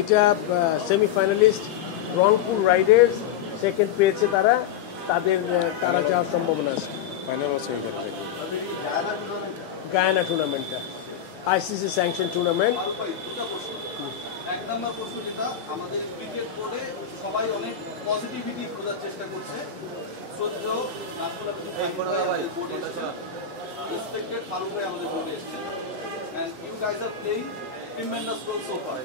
এটা semifinalist Rangpur Riders second পেয়েছে, তারা যাওয়ার সম্ভাবনা আছে গায়ানা টুর্নামেন্টটা, আইসিসি স্যাংশন টুর্নামেন্ট। এক নম্বর প্রশ্ন যেটা আমাদের ক্রিকেট বোর্ডে সবাই অনেক পজিটিভিটি খোঁজার চেষ্টা করছে। শ্রদ্ধেয় রেসপেক্টেড ফারুক ভাই আমাদের বোর্ডে এসেছেন, and you guys are playing tremendous role so far.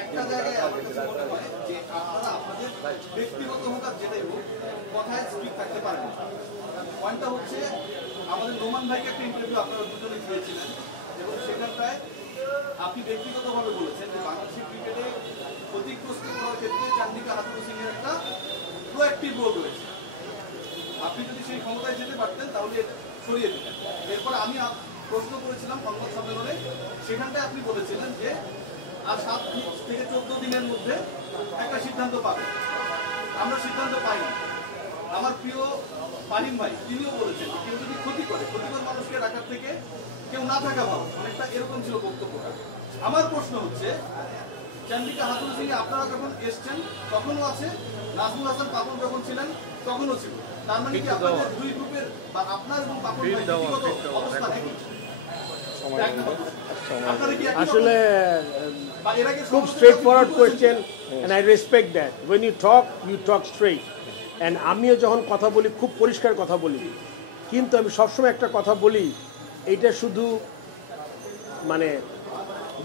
একটা জায়গায় আমার কাছে মনে হয় যে আপনারা আপনাদের ব্যক্তিগত হোক আর যেটাই হোক কথায় স্ট্রিক থাকতে পারেন। পয়েন্টটা হচ্ছে আমাদের নোমান ভাইকে একটা ইন্টারভিউ আপনারা দুজনে দিয়েছিলেন এবং সেখানটায় আপনি ব্যক্তিগতভাবে বলেছেন যে বাংলাদেশের ক্রিকেটে ক্ষতিগ্রস্ত করার ক্ষেত্রে চান্দিকা হাতুরু সিং এর একটা প্রোঅ্যাক্টিভ রোল রয়েছে। আপনি যদি সেই ক্ষমতায় যেতে পারতেন তাহলে সরিয়ে দিতেন। এরপরে আমি প্রশ্ন করেছিলাম সংবাদ সম্মেলনে, সেখানটায় আপনি বলেছিলেন যে আর 7 থেকে 14 দিনের মধ্যে একটা সিদ্ধান্ত পাবেন। আমরা সিদ্ধান্ত পাইনি। আমার প্রিয় ফাহিম ভাই তিনিও বলেছেন কেউ যদি ক্ষতিকর মানুষকে রাখার থেকে কেউ না থাকা ভালো, অনেকটা এরকম ছিল বক্তব্যটা। আমার প্রশ্ন হচ্ছে চান্দিকা হাতুরু সিং আপনারা যখন এসছেন তখনও আছে, নাজমুল হাসান পাপন যখন ছিলেন তখনও ছিল, তার মানে কি আপনাদের দুই গ্রুপের বা আপনার এবং পাপন ব্যক্তিগত অবস্থা একই? আসলে খুব straightforward question and I respect that. When you talk straight, and আমিও যখন কথা বলি খুব পরিষ্কার কথা বলি, কিন্তু আমি সবসময় একটা কথা বলি, এইটা শুধু মানে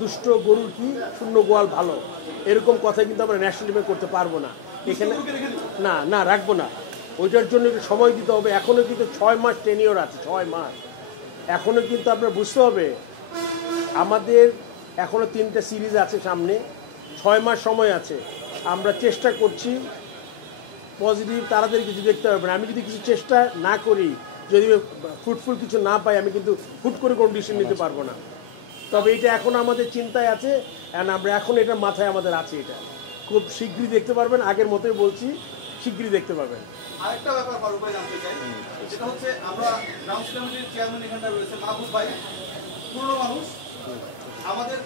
দুষ্ট গরুর কি শূন্য গোয়াল ভালো, এরকম কথা কিন্তু আমরা ন্যাশনাল টিমে করতে পারবো না এখানে, না রাখবো না। ওইটার জন্য একটু সময় দিতে হবে। এখনও কিন্তু 6 মাস টেনিওর আছে, 6 মাস এখনও কিন্তু আপনার বুঝতে হবে আমাদের এখনও 3টা সিরিজ আছে সামনে, 6 মাস সময় আছে। আমরা চেষ্টা করছি পজিটিভ, তাড়াতাড়ি কিছু দেখতে হবে না। আমি যদি কিছু চেষ্টা না করি, যদি ফ্রুটফুল কিছু না পাই, আমি কিন্তু হুট করে কোনো ডিসিশন নিতে পারবো না। তবে এটা এখন আমাদের চিন্তায় আছে, অ্যান্ড আমরা এখন এটা মাথায় আমাদের আছে, এটা খুব শীঘ্রই দেখতে পারবেন। আগের মতোই বলছি, শীঘ্রই দেখতে পারবেন। আরেকটা ব্যাপার ফারুক ভাই জানতে চাই, সেটা হচ্ছে আমরা গ্রাউন্ডস কমিটির চেয়ারম্যান এখানটা রয়েছে মাহবুব ভাই, পুরনো মানুষ। আমাদের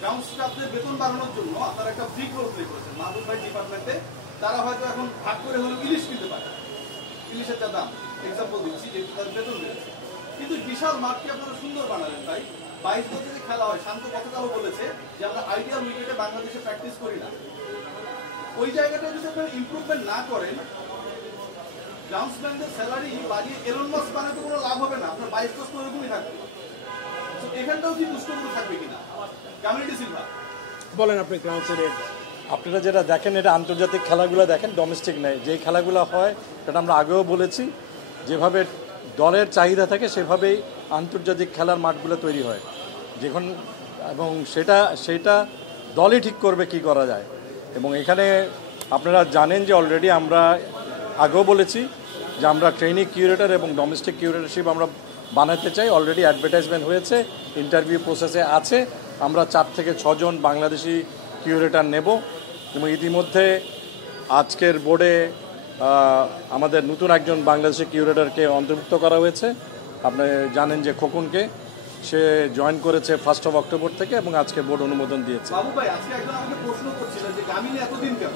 গ্রাউন্ড স্টাফদের বেতন বাড়ানোর জন্য আপনারা একটা বিগ রোল প্লে করেছেন মাহবুব ভাই ডিপার্টমেন্টে। তারা হয়তো এখন ভাগ করে হলেও ইলিশ কিনতে পারে, ইলিশের যা দাম এক্সাম্পল দিচ্ছি, যেহেতু তাদের বেতন বেড়েছে। কিন্তু বিশাল মাঠকে আপনারা সুন্দর বানালেন ভাই। 22 বছরে খেলা হয়, শান্ত গতকালও বলেছে যে আমরা আইডিয়াল উইকেটে বাংলাদেশে প্র্যাকটিস করি না। ওই জায়গাটা যদি আপনারা ইমপ্রুভমেন্ট না করেন, গ্রাউন্ডসম্যানদের স্যালারি বাড়িয়ে এলন মাস্ক বানাতে কোনো লাভ হবে না। আপনার 22 বছর ওরকমই থাকবে। এখানটাও কি দুষ্টগুলো থাকবে কিনা? কমিউনিটি সিলভা বলেন আপনি গ্রাউন্ডসের। আপনারা যেটা দেখেন এটা আন্তর্জাতিক খেলাগুলো দেখেন, ডোমেস্টিক নেই। যেই খেলাগুলো হয় সেটা আমরা আগেও বলেছি, যেভাবে দলের চাহিদা থাকে সেভাবেই আন্তর্জাতিক খেলার মাঠগুলো তৈরি হয় যখন, এবং সেটা দলই ঠিক করবে কি করা যায়। এবং এখানে আপনারা জানেন যে অলরেডি আমরা আগেও বলেছি যে আমরা ট্রেনিং কিউরেটর এবং ডোমেস্টিক কিউরেটরশিপ আমরা বানাতে চাই। অলরেডি অ্যাডভার্টাইজমেন্ট হয়েছে, ইন্টারভিউ প্রসেসে আছে। আমরা 4 থেকে 6 জন বাংলাদেশি কিউরেটর নেব এবং ইতিমধ্যে আজকের বোর্ডে আমাদের নতুন একজন বাংলাদেশি কিউরেটরকে অন্তর্ভুক্ত করা হয়েছে। আপনি জানেন যে খোকনকে, সে জয়েন করেছে 1 অক্টোবর থেকে এবং আজকে বোর্ড অনুমোদন দিয়েছে। বাবু ভাই, আজকে একজন আমাকে প্রশ্ন করছিলেন যে গামিনী এতদিন কেন,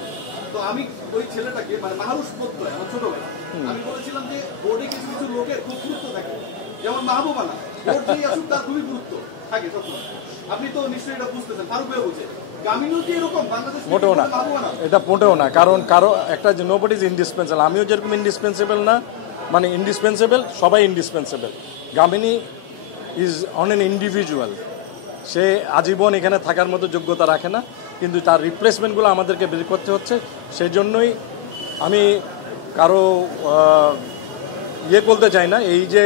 তো আমি ওই ছেলেটাকে মানে মাহরুষ প্রত্যয় আমার ছোট ভাই, আমি বলেছিলাম যে বোর্ডে কিছু কিছু লোকের খুব গুরুত্ব থাকে, যেমন মাহবুবানা বোর্ড যেই আসুক তার খুবই গুরুত্ব থাকে সবসময়। আপনি তো নিশ্চয়ই এটা বুঝতেছেন, ফারুক ভাই বুঝে। মোটেও না, এটা মোটেও না। কারণ কারো একটা নোবডি ইজ ইন্ডিসপেন্সেবল। আমিও যেরকম ইন্ডিসপেন্সেবল না, মানে ইন্ডিসপেন্সেবল, সবাই indispensable. Gamini is on an individual. সে আজীবন এখানে থাকার মতো যোগ্যতা রাখে না, কিন্তু তার রিপ্লেসমেন্টগুলো আমাদেরকে বের করতে হচ্ছে। সেই জন্যই আমি কারো বলতে চাই না, এই যে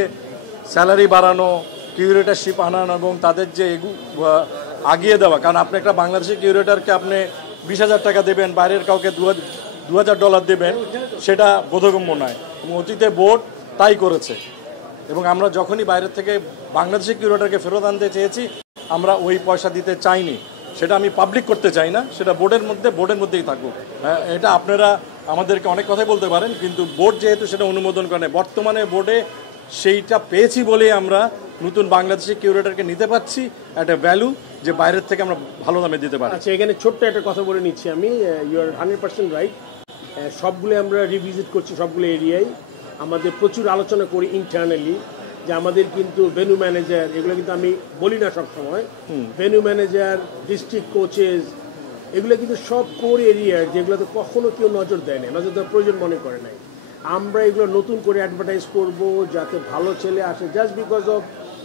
স্যালারি বাড়ানো, কিউরেটরশিপ আনানো এবং তাদের যে আগিয়ে দেওয়া। কারণ আপনি একটা বাংলাদেশি কিউরেটরকে আপনি 20,000 টাকা দেবেন, বাইরের কাউকে $2,000 দেবেন, সেটা বোধগম্য নয়। এবং অতীতে বোর্ড তাই করেছে। এবং আমরা যখনই বাইরের থেকে বাংলাদেশি কিউরেটরকে ফেরত আনতে চেয়েছি, আমরা ওই পয়সা দিতে চাইনি। সেটা আমি পাবলিক করতে চাই না, সেটা বোর্ডের মধ্যেই থাকুক। এটা আপনারা আমাদেরকে অনেক কথাই বলতে পারেন, কিন্তু বোর্ড যেহেতু সেটা অনুমোদন করে, বর্তমানে বোর্ডে সেইটা পেয়েছি বলেই আমরা নতুন বাংলাদেশি কিউরেটরকে নিতে পারছি একটা ভ্যালু যে বাইরের থেকে আমরা ভালো দামে দিতে পারি। আচ্ছা, এখানে ছোট্ট একটা কথা বলে নিচ্ছি আমি, ইউ আর 100% রাইট। সবগুলো আমরা রিভিজিট করছি, সবগুলো এরিয়ায় আমাদের প্রচুর আলোচনা করি ইন্টারনালি, যে আমাদের কিন্তু ভেন্যু ম্যানেজার, এগুলো কিন্তু আমি বলি না সবসময়, ভেন্যু ম্যানেজার, ডিস্ট্রিক্ট কোচেস, এগুলো কিন্তু সব কোর এরিয়ার যেগুলোতে কখনো কেউ নজর দেয় না, নজর দেওয়ার প্রয়োজন মনে করে নাই। আমরা এগুলো নতুন করে অ্যাডভার্টাইজ করব যাতে ভালো ছেলে আসে, জাস্ট বিকজ অফ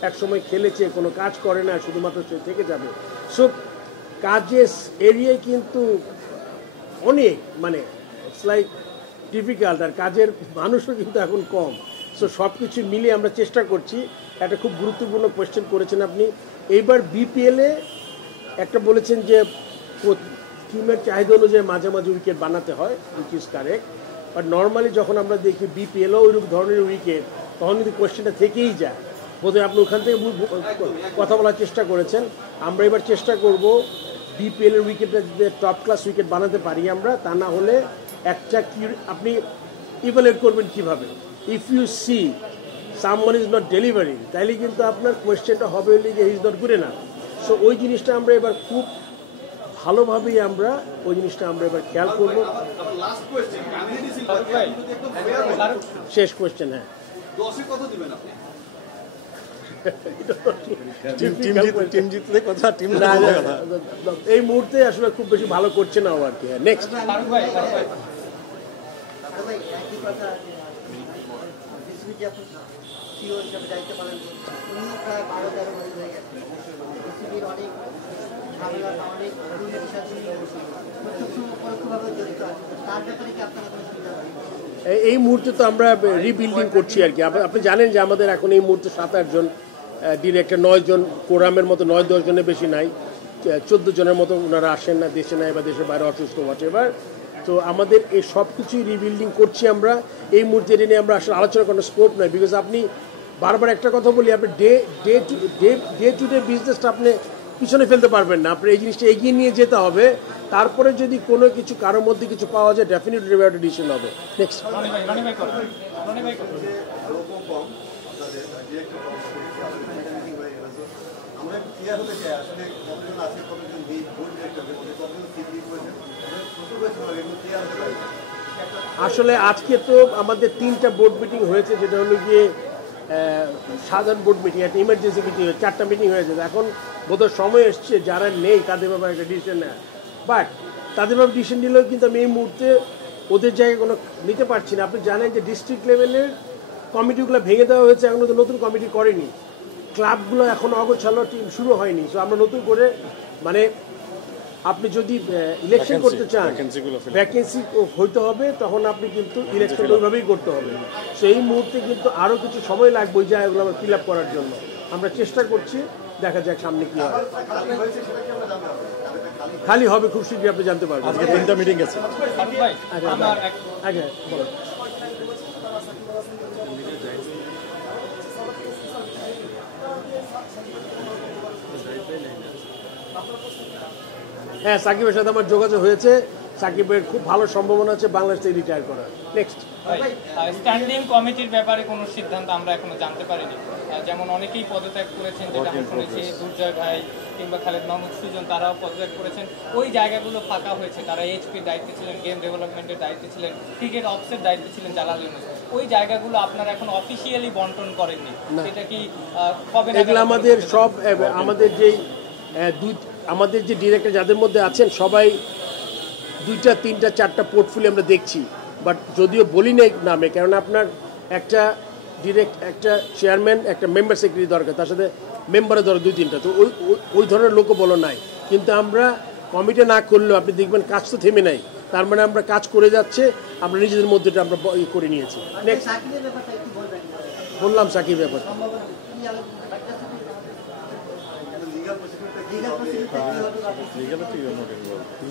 এক সময় খেলেছে, কোনো কাজ করে না, শুধুমাত্র সে থেকে যাবে। সো কাজের এরিয়ায় কিন্তু অনেক, মানে ইটস লাইক ডিফিকাল্ট, আর কাজের মানুষও কিন্তু এখন কম। সো সব কিছু মিলিয়ে আমরা চেষ্টা করছি। একটা খুব গুরুত্বপূর্ণ কোয়েশ্চেন করেছেন আপনি। এইবার বিপিএলে একটা বলেছেন যে টিমের চাহিদা অনুযায়ী মাঝে মাঝে উইকেট বানাতে হয়, which is correct, but normally যখন আমরা দেখি বিপিএলও ওই ধরনের উইকেট, তখন কিন্তু কোয়েশ্চেনটা থেকেই যায়। বোধহয় আপনি ওখান থেকে কথা বলার চেষ্টা করেছেন। আমরা এবার চেষ্টা করব বিপিএলের উইকেটটা টপ ক্লাস উইকেট বানাতে পারি আমরা, তা না হলে একটা কি আপনি ইভালুয়েট করবেন কিভাবে। If you see someone is not delivering, তাইলে কিন্তু আপনার কোয়েশ্চেনটা হবে হলে যে he is not good enough. So ওই জিনিসটা আমরা এবার খুব ভালোভাবেই আমরা ওই জিনিসটা আমরা এবার খেয়াল করবো। শেষ কোয়েশ্চেন, হ্যাঁ, 10 কত দিবেন আপনি? এই মুহূর্তে আসলে খুব বেশি ভালো করছে না আর কি। নেক্সট এই মুহূর্তে তো আমরা রিবিল্ডিং করছি আর কি। আপনি জানেন যে আমাদের এখন এই মুহূর্তে 7-8 জন ডিরেক্টর, 9 জন কোরামের মতো, 9-10 জনের বেশি নাই, 14 জনের মতো ওনারা আসেন না, দেশে নাই বা দেশের বাইরে অসুস্থ হোয়াটএভার। তো আমাদের এই সব কিছুই রিবিল্ডিং করছি আমরা। এই মুহূর্তে এটা নিয়ে আমরা আসলে আলোচনা করার স্কোপ নাই, বিকজ আপনি বারবার একটা কথা বলি, আপনি ডে টু ডে বিজনেসটা আপনি পিছনে ফেলতে পারবেন না, আপনার এই জিনিসটা এগিয়ে নিয়ে যেতে হবে। তারপরে যদি কোনো কিছু কারোর মধ্যে কিছু পাওয়া যায়, ডেফিনেটলি একটা ডিসিশন হবে। নেক্সট আসলে আজকে তো আমাদের 3টা বোর্ড মিটিং হয়েছে, যেটা হলো গিয়ে সাধারণ বোর্ড মিটিং, একটা ইমার্জেন্সি মিটিং, 4টা মিটিং হয়েছে। এখন বোধহয় সময় এসছে যারা নেই তাদের ব্যাপারে একটা ডিসিশন নেয়, বাট তাদের ব্যাপারে ডিসিশন নিলেও কিন্তু আমি এই মুহূর্তে ওদের জায়গায় কোনো নিতে পারছি না। আপনি জানেন যে ডিস্ট্রিক্ট লেভেলের কমিটিগুলো ভেঙে দেওয়া হয়েছে, এখনো তো নতুন কমিটি করেনি, ক্লাবগুলো এখনো অগোছালো, টিম শুরু হয়নি। সো আমরা নতুন করে, মানে আপনি যদি ইলেকশন করতে চান, ভ্যাকেন্সি হইতে হবে, তখন আপনি কিন্তু ইলেকশন ওইভাবেই করতে হবে। সো এই মুহূর্তে কিন্তু আরও কিছু সময় লাগবে ওই জায়গাগুলো আবার ফিল আপ করার জন্য। আমরা চেষ্টা করছি, দেখা যাক সামনে কি হয়। খালি হবে খুব শীঘ্রই, আপনি জানতে পারবেন। আজকে 3টা মিটিং আছে। আগে বলো। হ্যাঁ, সাকিবের সাথে আমার যোগাযোগ হয়েছে। সাকিবের খুব ভালো সম্ভাবনা আছে বাংলাদেশ থেকে রিটায়ার করার। নেক্সট, স্ট্যান্ডিং কমিটির ব্যাপারে কোনো সিদ্ধান্ত আমরা এখনো জানতে পারিনি। যেমন অনেকেই পদত্যাগ করেছেন, যেটা আমরা শুনেছি, দুর্জয় ভাই কিংবা খালেদ মাহমুদ সুজন, তারাও পদত্যাগ করেছেন। ওই জায়গাগুলো ফাঁকা হয়েছে, তারা এইচপির দায়িত্বে ছিলেন, গেম ডেভেলপমেন্টের দায়িত্বে ছিলেন, ক্রিকেট অফিসের দায়িত্বে ছিলেন জালাল ইউনুস। ওই জায়গাগুলো আপনারা এখন অফিসিয়ালি বন্টন করেননি, এটা কি কবে? এগুলো আমাদের সব, আমাদের যে ডিরেক্টর যাদের মধ্যে আছেন সবাই 2টা 3টা 4টা পোর্টফোলিও আমরা দেখছি, বাট যদিও বলি না নামে, কারণ আপনার একটা একটা চেয়ারম্যান, একটা মেম্বার সেক্রেটারি দরকার, তার সাথে মেম্বারের দরকার 2-3টা, তো ওই ধরনের লোকও বলো নাই। কিন্তু আমরা কমিটি না করলেও আপনি দেখবেন কাজ তো থেমে নাই, তার মানে আমরা কাজ করে যাচ্ছে, আমরা নিজেদের মধ্যে আমরা করে নিয়েছি। নেক্সট বললাম সাকিব ব্যাপার,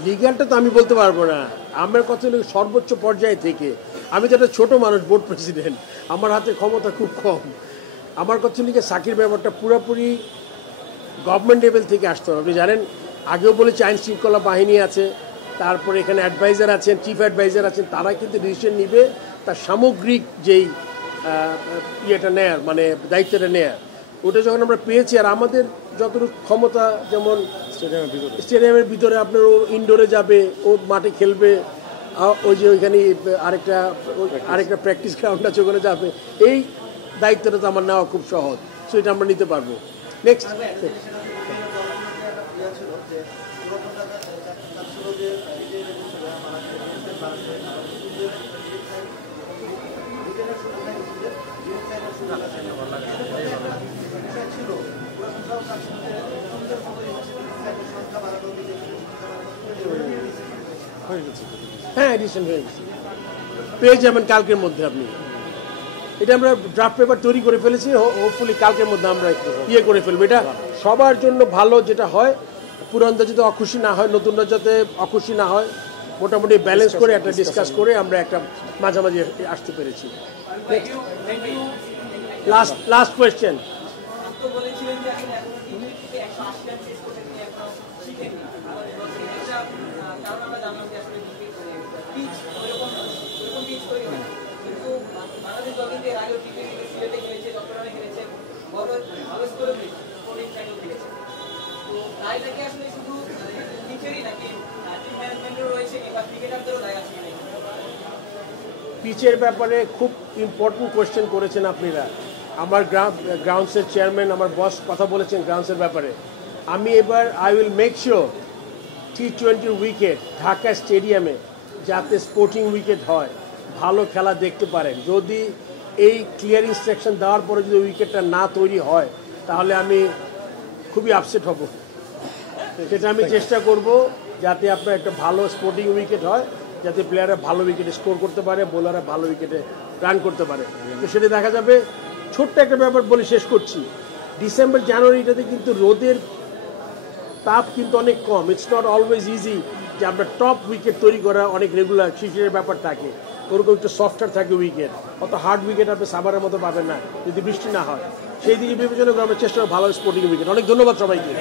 লিগ্যালটা তো আমি বলতে পারবো না। আমার কথা হলো সর্বোচ্চ পর্যায়ে থেকে, আমি তো একটা ছোটো মানুষ, বোর্ড প্রেসিডেন্ট, আমার হাতে ক্ষমতা খুব কম। আমার কথা হলো সাকির ব্যাপারটা পুরোপুরি গভর্নমেন্ট লেভেল থেকে আসতে হবে। আপনি জানেন, আগেও বলেছি আইন শৃঙ্খলা বাহিনী আছে, তারপরে এখানে অ্যাডভাইজার আছেন, চিফ অ্যাডভাইজার আছেন, তারা কিন্তু ডিসিশন নিবে তার সামগ্রিক যেই ইয়েটা নেয়ার, মানে দায়িত্বটা নেয়ার। ওটা যখন আমরা পেয়েছি, আর আমাদের যতটুকু ক্ষমতা, যেমন স্টেডিয়ামের ভিতরে আপনার ও ইনডোরে যাবে, ও মাঠে খেলবে, ওই যে ওইখানে আরেকটা প্র্যাকটিস গ্রাউন্ড আছে, ওখানে যাবে, এই দায়িত্বটা তো আমার নেওয়া খুব সহজ, সো এটা আমরা নিতে পারবো। নেক্সট, হ্যাঁ এডিশন হয়ে গেছে, পেয়ে যাবেন কালকের মধ্যে আপনি। এটা আমরা ড্রাফট পেপার তৈরি করে ফেলেছি, হোপফুলি কালকের মধ্যে আমরা ইয়ে করে ফেলবো। এটা সবার জন্য ভালো, যেটা হয় পুরানরা যাতে অখুশি না হয়, নতুনরা যাতে অখুশি না হয়, মোটামুটি ব্যালেন্স করে একটা ডিসকাস করে আমরা একটা মাঝামাঝি আসতে পেরেছি। Last question. পিচের ব্যাপারে খুব ইম্পর্টেন্ট কোয়েশ্চেন করেছেন আপনারা। আমার গ্রাউন্ডসের চেয়ারম্যান, আমার বস কথা বলেছেন গ্রাউন্ডসের ব্যাপারে। আমি এবার I will make sure T20 wicket Dhaka স্টেডিয়ামে যাতে স্পোর্টিং উইকেট হয়, ভালো খেলা দেখতে পারেন। যদি এই ক্লিয়ার ইনস্ট্রাকশন দেওয়ার পরে যদি উইকেটটা না তৈরি হয়, তাহলে আমি খুবই আপসেট হব। সেটা আমি চেষ্টা করব যাতে আপনার একটা ভালো স্পোর্টিং উইকেট হয়, যাতে প্লেয়াররা ভালো উইকেটে স্কোর করতে পারে, বোলাররা ভালো উইকেটে রান করতে পারে। তো সেটা দেখা যাবে। ছোট্ট একটা ব্যাপার বলে শেষ করছি, ডিসেম্বর জানুয়ারিটাতে কিন্তু রোদের তাপ কিন্তু অনেক কম। ইটস নট অলওয়েজ ইজি যে আমরা টপ উইকেট তৈরি করা, অনেক রেগুলার শিশিরের ব্যাপার থাকে, ওরকম একটু সফটওয়্যার থাকে উইকেট, অত হার্ড উইকেট আপনি সাভারের মতো পাবেন না যদি বৃষ্টি না হয়। সেই দিকে বিবেচনা করে আমরা চেষ্টা করব ভালো স্পোর্টিং উইকেট। অনেক ধন্যবাদ সবাইকে।